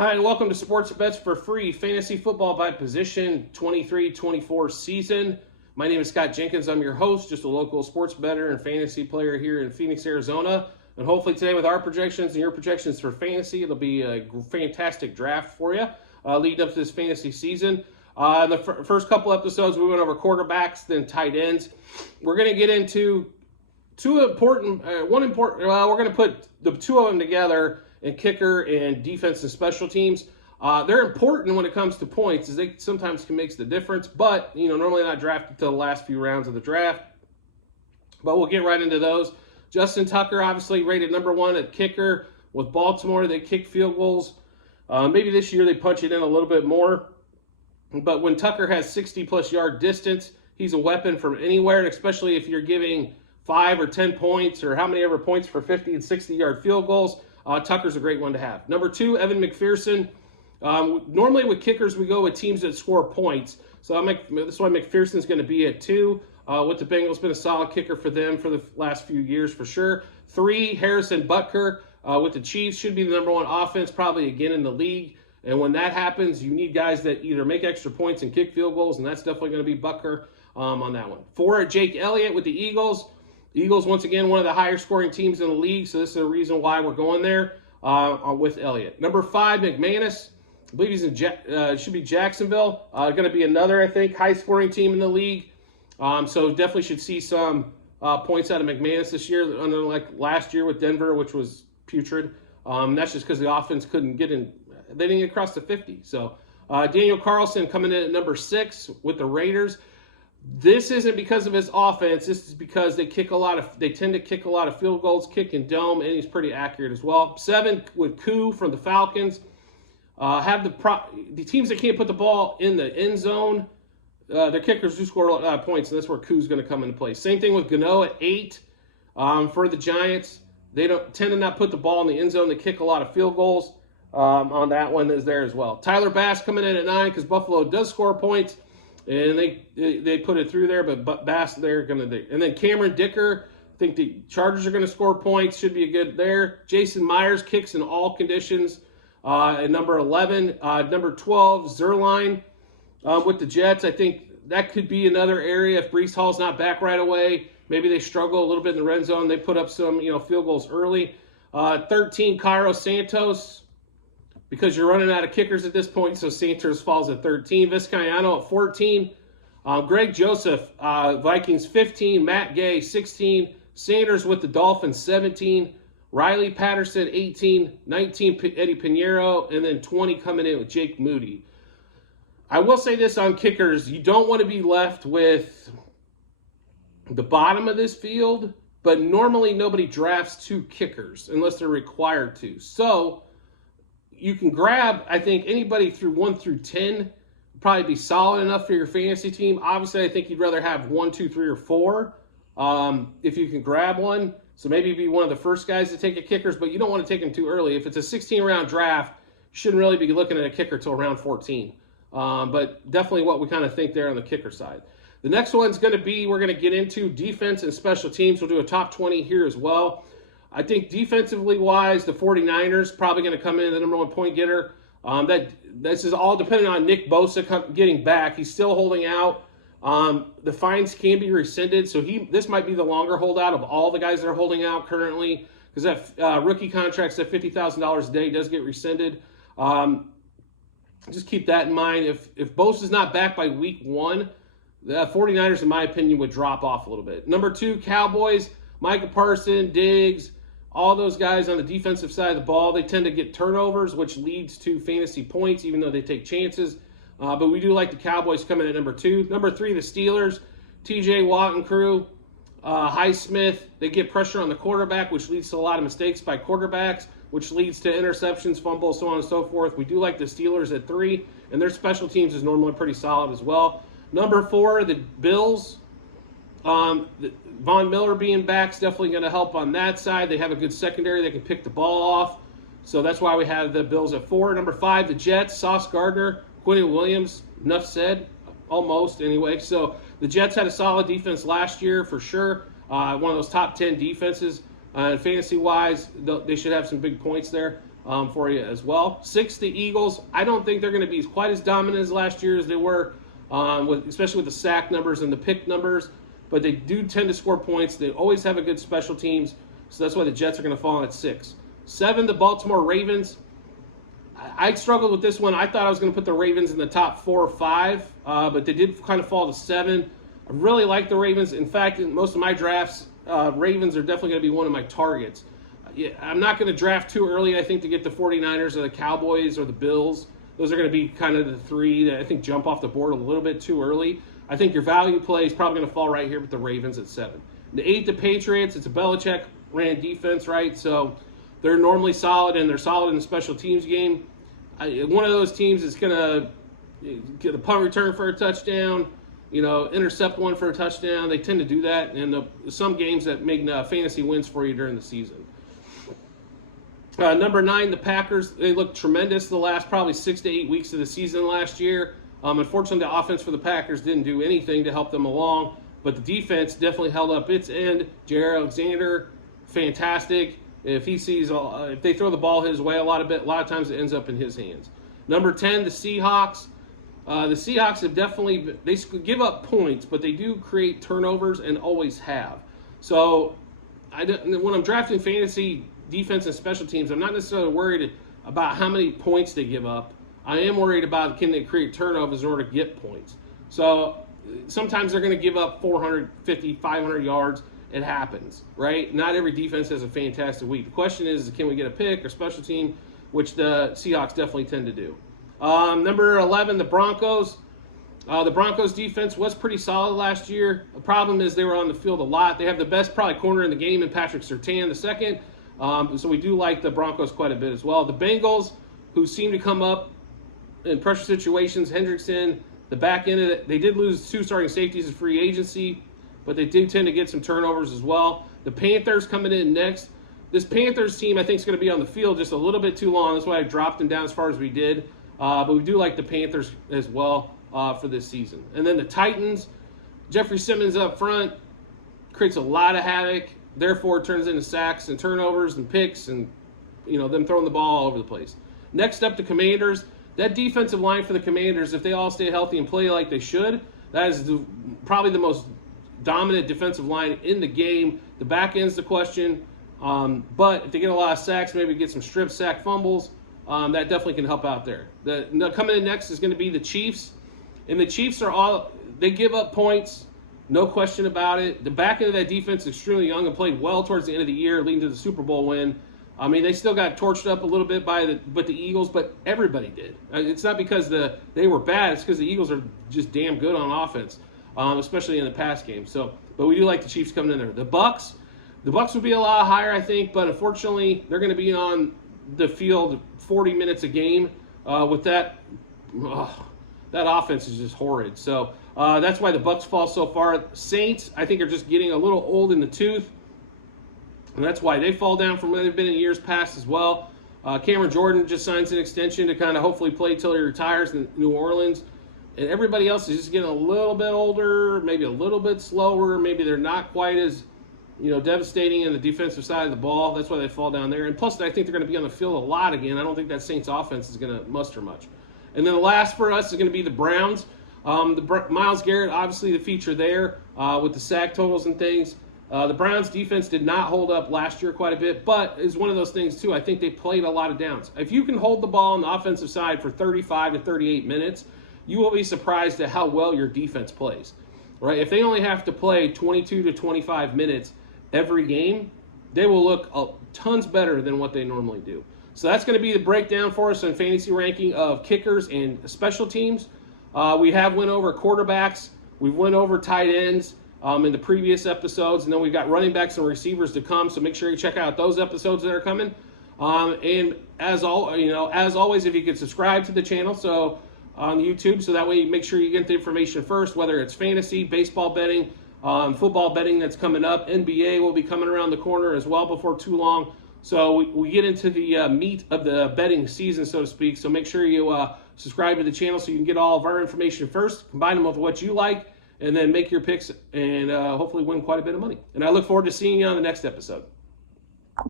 Hi, and welcome to Sports Bets for Free Fantasy Football by Position 23-24 season. My name is Scott Jenkins. I'm your host, just a local sports bettor and fantasy player here in Phoenix, Arizona. And hopefully today with our projections and your projections for fantasy, it'll be a fantastic draft for you leading up to this fantasy season. In the first couple episodes, we went over quarterbacks, then tight ends. We're going to get into we're going to put the two of them together in kicker and defense and special teams. They're important when it comes to points, as they sometimes can make the difference, but normally not drafted until the last few rounds of the draft. But we'll get right into those. Justin Tucker, obviously rated number 1 at kicker with Baltimore. They kick field goals. Maybe this year they punch it in a little bit more. But when Tucker has 60-plus yard distance, he's a weapon from anywhere, especially if you're giving 5 or 10 points or how many ever points for 50 and 60-yard field goals. Tucker's a great one to have. Number 2, Evan McPherson. Normally with kickers, we go with teams that score points. So that's why McPherson's going to be at 2. With the Bengals, been a solid kicker for them for the last few years for sure. 3, Harrison Butker with the Chiefs. Should be the number 1 offense probably again in the league. And when that happens, you need guys that either make extra points and kick field goals, and that's definitely going to be Butker on that one. 4, Jake Elliott with the Eagles. Eagles, once again, one of the higher scoring teams in the league, so this is the reason why we're going there with Elliott. Number 5, McManus. I believe he's in should be Jacksonville. Going to be another, I think, high scoring team in the league. So definitely should see some points out of McManus this year, unlike last year with Denver, which was putrid. That's just because the offense couldn't get in. They didn't get across the 50. So Daniel Carlson coming in at number 6 with the Raiders. This isn't because of his offense. This is because they tend to kick a lot of field goals, kick and dome, and he's pretty accurate as well. 7 with Koo from the Falcons. The teams that can't put the ball in the end zone, their kickers do score points, and that's where Koo's going to come into play. Same thing with Gano at 8 for the Giants. They don't tend to not put the ball in the end zone. They kick a lot of field goals on that one is there as well. Tyler Bass coming in at 9 because Buffalo does score points. And they put it through there, but Bass, they're going to. And then Cameron Dicker, I think the Chargers are going to score points. Should be a good there. Jason Myers kicks in all conditions at number 11. Number 12, Zerline with the Jets. I think that could be another area. If Breece Hall's not back right away, maybe they struggle a little bit in the red zone. They put up some field goals early. 13, Cairo Santos. Because you're running out of kickers at this point, so Santos falls at 13. Vizcaino at 14. Greg Joseph, Vikings 15. Matt Gay 16. Sanders with the Dolphins 17. Riley Patterson 18. 19, Eddie Pinheiro. And then 20 coming in with Jake Moody. I will say this on kickers. You don't want to be left with the bottom of this field, but normally nobody drafts 2 kickers unless they're required to. So you can grab, I think, anybody through 1 through 10 would probably be solid enough for your fantasy team. Obviously, I think you'd rather have 1, 2, 3, or 4 if you can grab one. So maybe be one of the first guys to take a kickers, but you don't want to take them too early. If it's a 16-round draft, you shouldn't really be looking at a kicker till round 14. But definitely what we kind of think there on the kicker side. The next one's going to be, we're going to get into defense and special teams. We'll do a top 20 here as well. I think defensively wise, the 49ers probably going to come in the number 1 point getter. This is all dependent on Nick Bosa getting back. He's still holding out. The fines can be rescinded, so this might be the longer holdout of all the guys that are holding out currently, because that rookie contract's at $50,000 a day does get rescinded. Just keep that in mind. If Bosa's not back by week 1, the 49ers, in my opinion, would drop off a little bit. Number 2, Cowboys, Micah Parsons, Diggs. All those guys on the defensive side of the ball, they tend to get turnovers, which leads to fantasy points, even though they take chances. But we do like the Cowboys coming at number 2. Number 3, the Steelers, TJ Watt and crew, Highsmith. They get pressure on the quarterback, which leads to a lot of mistakes by quarterbacks, which leads to interceptions, fumbles, so on and so forth. We do like the Steelers at 3, and their special teams is normally pretty solid as well. Number 4, the Bills. Von Miller being back is definitely going to help on that side. They have a good secondary. They can pick the ball off. So that's why we have the Bills at 4. Number 5, the Jets, Sauce Gardner, Quentin Williams. Enough said, almost anyway. So the Jets had a solid defense last year for sure. One of those top 10 defenses. Fantasy-wise, they should have some big points there. for you as well. 6, the Eagles. I don't think they're going to be quite as dominant as last year as they were, especially with the sack numbers and the pick numbers. But they do tend to score points. They always have a good special teams. So that's why the Jets are going to fall in at 6. 7, the Baltimore Ravens. I struggled with this one. I thought I was going to put the Ravens in the top 4 or 5, but they did kind of fall to 7. I really like the Ravens. In fact, in most of my drafts, Ravens are definitely going to be one of my targets. I'm not going to draft too early, I think, to get the 49ers or the Cowboys or the Bills. Those are going to be kind of the 3 that I think jump off the board a little bit too early. I think your value play is probably going to fall right here with the Ravens at 7. The 8, the Patriots. It's a Belichick-ran defense, right? So they're normally solid, and they're solid in the special teams game. One of those teams is going to get a punt return for a touchdown, intercept one for a touchdown. They tend to do that in some games that make fantasy wins for you during the season. Number 9, the Packers. They looked tremendous the last probably 6 to 8 weeks of the season last year. Unfortunately, the offense for the Packers didn't do anything to help them along, but the defense definitely held up its end. Jaire Alexander, fantastic. If they throw the ball his way a lot of times it ends up in his hands. Number 10, the Seahawks. The Seahawks have definitely, they give up points, but they do create turnovers and always have. So when I'm drafting fantasy defense and special teams, I'm not necessarily worried about how many points they give up. I am worried about can they create turnovers in order to get points. So sometimes they're going to give up 450, 500 yards. It happens, right? Not every defense has a fantastic week. The question is, can we get a pick or special team, which the Seahawks definitely tend to do. Number 11, the Broncos. The Broncos defense was pretty solid last year. The problem is they were on the field a lot. They have the best probably corner in the game in Patrick Surtain II. So we do like the Broncos quite a bit as well. The Bengals, who seem to come up in pressure situations, Hendrickson, the back end of it, they did lose 2 starting safeties in free agency, but they do tend to get some turnovers as well. The Panthers coming in next. This Panthers team, I think, is going to be on the field just a little bit too long. That's why I dropped them down as far as we did. But we do like the Panthers as well for this season. And then the Titans, Jeffrey Simmons up front, creates a lot of havoc. Therefore, it turns into sacks and turnovers and picks and, them throwing the ball all over the place. Next up, the Commanders. That defensive line for the Commanders, if they all stay healthy and play like they should, that is probably the most dominant defensive line in the game. The back end's the question. But if they get a lot of sacks, maybe get some strip sack fumbles, that definitely can help out there. Coming in next is going to be the Chiefs. And the Chiefs they give up points, no question about it. The back end of that defense is extremely young and played well towards the end of the year, leading to the Super Bowl win. I mean, they still got torched up a little bit by the Eagles, but everybody did. It's not because they were bad. It's because the Eagles are just damn good on offense, especially in the pass game. But we do like the Chiefs coming in there. The Bucs would be a lot higher, I think, but unfortunately, they're going to be on the field 40 minutes a game. With that offense is just horrid. So that's why the Bucs fall so far. Saints, I think, are just getting a little old in the tooth. And that's why they fall down from where they've been in years past as well. Cameron Jordan just signs an extension to kind of hopefully play till he retires in New Orleans. And everybody else is just getting a little bit older, maybe a little bit slower. Maybe they're not quite as, devastating in the defensive side of the ball. That's why they fall down there. And plus, I think they're going to be on the field a lot again. I don't think that Saints offense is going to muster much. And then the last for us is going to be the Browns. Myles Garrett, obviously the feature there with the sack totals and things. The Browns defense did not hold up last year quite a bit, but is one of those things too. I think they played a lot of downs. If you can hold the ball on the offensive side for 35 to 38 minutes, you will be surprised at how well your defense plays. Right? If they only have to play 22 to 25 minutes every game, they will look tons better than what they normally do. So that's going to be the breakdown for us on fantasy ranking of kickers and special teams. We have went over quarterbacks. We've went over tight ends in the previous episodes, and then we've got running backs and receivers to come. So make sure you check out those episodes that are coming. And as always, if you could subscribe to the channel, so on YouTube, so that way you make sure you get the information first, whether it's fantasy, baseball betting, football betting that's coming up. NBA will be coming around the corner as well before too long. So we get into the meat of the betting season, so to speak. So make sure you subscribe to the channel so you can get all of our information first, combine them with what you like, and then make your picks and hopefully win quite a bit of money. And I look forward to seeing you on the next episode.